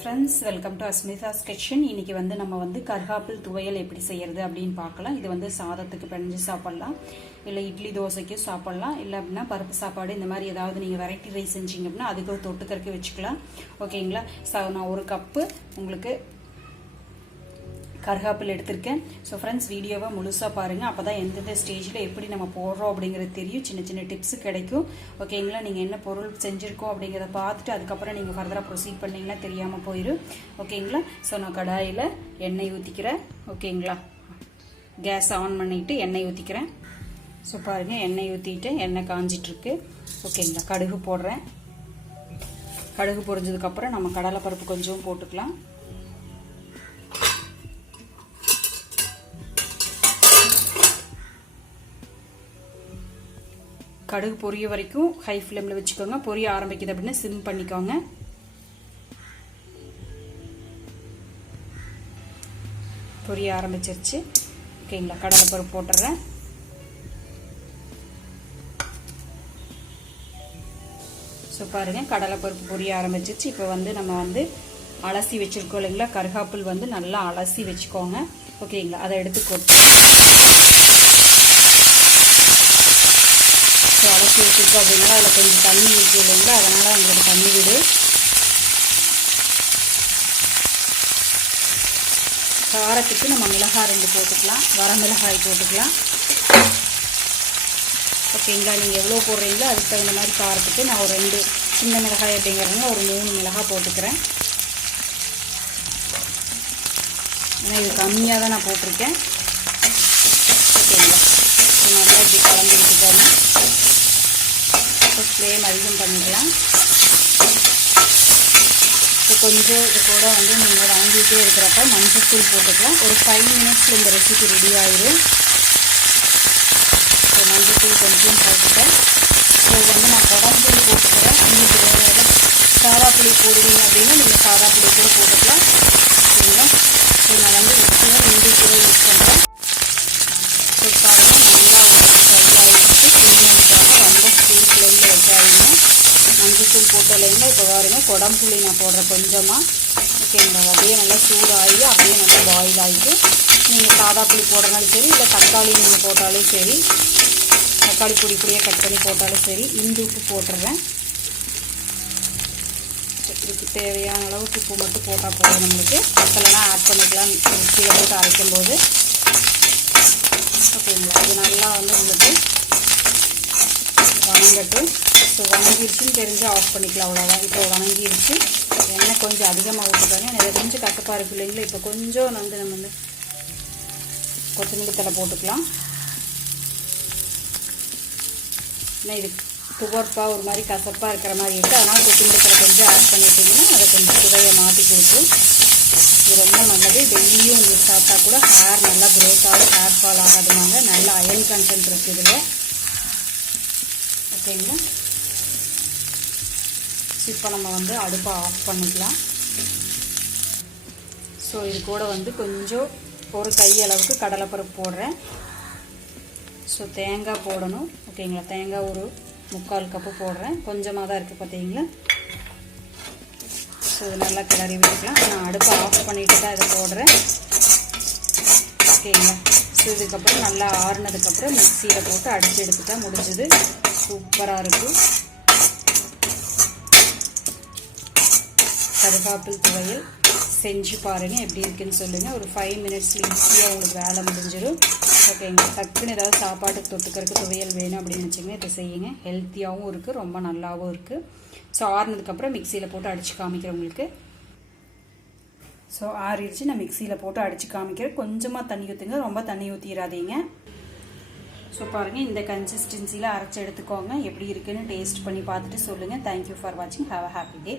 Friends, welcome to Asmitha's Kitchen. இன்னைக்கு வந்து நம்ம வந்து கருகாப்பில் துவையல் எப்படி செய்யறது அப்படினு பார்க்கலாம். இது வந்து சாதத்துக்கு பிணைஞ்சு சாப்பிடலாம், இல்ல இட்லி தோசைக்கு சாப்பிடலாம், இல்ல அப்படினா பருப்பு சாப்பாடு இந்த மாதிரி ஏதாவது நீங்க வெரைட்டி ரைஸ் செஞ்சீங்க அப்படினா அதுக்கு ஒரு தொட்டுக்கறக்கு வெச்சுக்கலாம். ஓகேங்களா? நான் ஒரு கப் உங்களுக்கு கருகாப்பில் எடுத்துர்க்கேன். சோ फ्रेंड्स வீடியோவை முழுசா பாருங்க. அப்பதான் எந்த ஸ்டேஜ்ல எப்படி நம்ம போடுறோம் அப்படிங்கறது தெரியும். சின்ன சின்ன டிப்ஸ் கிடைக்கும். ஓகேங்களா? நீங்க என்ன பொருள் செஞ்சிருக்கோம் அப்படிங்கறத பார்த்துட்டு அதுக்கு அப்புறம் நீங்க ஃபர்தரா ப்ரோசீட் பண்ணீங்கன்னா தெரியாம போயிடும். ஓகேங்களா? சோ நான் கடாயில எண்ணெய் ஊத்திக்கிறேன். ஓகேங்களா? கேஸ் ஆன் பண்ணிட்டு எண்ணெய் ஊத்திக்கிறேன். சோ பாருங்க எண்ணெய் ஊத்திட்டு எண்ணெய் காஞ்சிட்டு இருக்கு. ஓகேங்களா? கடுகு போடுறேன். கடுகு பொரிஞ்சதுக்கு அப்புறம் நம்ம கடலை பருப்பு கொஞ்சம் போட்டுக்கலாம். கடுகு பொரிய வரைக்கும் ஹை ஃப்ளேம்ல வச்சுக்கோங்க. பொரிய ஆரம்பிக்குது அப்படின்னா சிம் பண்ணிக்கோங்க. பொரிய ஆரம்பிச்சிருச்சு. ஓகேங்களா? கடலை பருப்பு போட்டுறேன். ஸோ பாருங்க கடலை பருப்பு பொரிய ஆரம்பிச்சிருச்சு. இப்போ வந்து நம்ம வந்து அலசி வச்சிருக்கோம் இல்லைங்களா, கருகாப்பில் வந்து நல்லா அலசி வச்சுக்கோங்க. ஓகேங்களா? அதை எடுத்து கொட்டு அலசி வச்சுருக்கோம் அப்படின்னா அதில் கொஞ்சம் தண்ணி ஊற்றி இல்லைங்களா, அதனால் உங்களுக்கு தண்ணி விடு. காரத்துக்கு நம்ம மிளகாய் 2 போட்டுக்கலாம், வரமிளகாய் போட்டுக்கலாம். ஓகேங்களா? நீங்கள் எவ்வளோ போடுறீங்களோ அதுக்கு தகுந்த மாதிரி காரத்துக்கு நான் ஒரு 2 சின்ன மிளகாய் அப்படிங்கிறதுனால ஒரு 3 மிளகாய் போட்டுக்கிறேன். ஏன்னா இது கம்மியாக தான் நான் போட்டிருக்கேன். ஓகேங்களா? நல்லா இப்படி கலந்து விட்டுக்கோங்க. ஃப்ளேம் அதிகம் பண்ணிக்கலாம். இப்போ கொஞ்சம் இது கூட வந்து நீங்கள் வாங்கிட்டே இருக்கிறப்ப மஞ்சள் போட்டுக்கலாம். ஒரு 5 மினிட்ஸில் இந்த ரெசிபி ரெடி ஆயிடும். ஸோ மஞ்சள் கொஞ்சம் போட்டுட்டேன். ஸோ வந்து நான் குடம்புளி போட்டுக்கிறேன். இன்னைக்கு வேறு சாதா புளி போடுவீங்க அப்படின்னா நீங்கள் சாதா புளி கூட போட்டுக்கலாம். சரிங்களா? ஸோ நான் வந்து உப்பும் இஞ்சி கூட யூஸ் பண்ணுறேன். ஸோ பாருங்கள் நல்லா ரொம்ப ஸ்டீல் ஃப்ளேமில் வைக்காதீங்க. மஞ்சள் போட்ட இல்லைங்களா, இப்போ பாருங்க குடம்புளி நான் போடுறேன் கொஞ்சமாக. ஓகேங்களா? அப்படியே நல்லா சூடாகி அப்படியே நல்லா பாயில் ஆகிட்டு நீங்கள் சாதா புளி போடுறனாலும் சரி, இல்லை தக்காளி நீங்கள் போட்டாலும் சரி, தக்காளி பொடியே கட் பண்ணி போட்டாலும் சரி. இந்து உப்பு போட்டுடுறேன். இதுக்கு தேவையான அளவுக்கு உப்பு மட்டும் போட்டால் போதும். நம்மளுக்கு மசாலா ஆட் பண்ணிக்கலாம் மிக்ஸியில் போட்டு அரைக்கும் போது. ஓகேங்களா? இது நல்லா வந்து உங்களுக்கு வணங்கட்டும். ஸோ வணங்கிருச்சுன்னு தெரிஞ்சு ஆஃப் பண்ணிக்கலாம், அவ்வளோதான். இப்போ வணங்கிருச்சு. எண்ணெய் கொஞ்சம் அதிகமாக ஊற்றிட்டாங்க. எனக்கு கொஞ்சம் கசப்பாக இருக்குது இல்லைங்களா. இப்போ கொஞ்சம் வந்து நம்ம வந்து கொத்தமல்லி தழை போட்டுக்கலாம். ஏன்னா இது துவர்ப்பாக ஒரு மாதிரி கசப்பாக இருக்கிற மாதிரி இருக்குது. அதனால் கொத்தமல்லி தழை கொஞ்சம் ஆட் பண்ணிட்டீங்கன்னா அதை கொஞ்சம் சுவையை மாற்றி கொடுக்கும். இது ரொம்ப நல்லது. டெய்லியும் உங்களுக்கு சாப்பிட்டா கூட ஹேர் நல்லா க்ரோத் ஆகும், ஹேர் ஃபால் ஆகாதுனாங்க. நல்ல அயன் கண்டென்ட் இருக்குது இதில். ஓகேங்களா? இப்போ நம்ம வந்து அடுப்பை ஆஃப் பண்ணிக்கலாம். ஸோ இது கூட வந்து கொஞ்சம் ஒரு கை அளவுக்கு கடலைப்பருப்பு போடுறேன். ஸோ தேங்காய் போடணும். ஓகேங்களா? தேங்காய் ஒரு 3/4 கப்பு போடுறேன். கொஞ்சமாக தான் இருக்குது பார்த்தீங்களா. ஸோ இது நல்லா கிளறி விட்டுக்கலாம். நான் அடுப்பை ஆஃப் பண்ணிட்டு தான் இதை போடுறேன். ஓகேங்களா? ஸோ இதுக்கப்புறம் நல்லா ஆறுனதுக்கப்புறம் மிக்சியில் போட்டு அடித்து எடுத்துட்டா முடிஞ்சது. சூப்பராக இருக்கும் கருகாப்பில் துவையல். செஞ்சு பாருங்கள், எப்படி இருக்குன்னு சொல்லுங்கள். ஒரு 5 மினிட்ஸில் ஈஸியாக உங்களுக்கு வேலை முடிஞ்சிடும். ஓகேங்களா? டக்குன்னு ஏதாவது சாப்பாட்டுக்கு தொட்டுக்கிறதுக்கு துவையல் வேணும் அப்படின்னு நினச்சிங்கன்னா இதை செய்யுங்க. ஹெல்த்தியாகவும் இருக்குது, ரொம்ப நல்லாவும் இருக்குது. ஸோ ஆறுனதுக்கப்புறம் மிக்சியில் போட்டு அடித்து காமிக்கிறேன் உங்களுக்கு. ஸோ ஆறிடுச்சு. நான் மிக்சியில் போட்டு அடித்து காமிக்கிறேன். கொஞ்சமாக தண்ணி ஊற்றுங்க, ரொம்ப தண்ணி ஊற்றிடாதீங்க. ஸோ பாருங்கள் இந்த கன்சிஸ்டன்சியில் அரைச்சி எடுத்துக்கோங்க. எப்படி இருக்குன்னு டேஸ்ட் பண்ணி பார்த்துட்டு சொல்லுங்கள். தேங்க்யூ ஃபார் வாட்சிங். Have a happy day.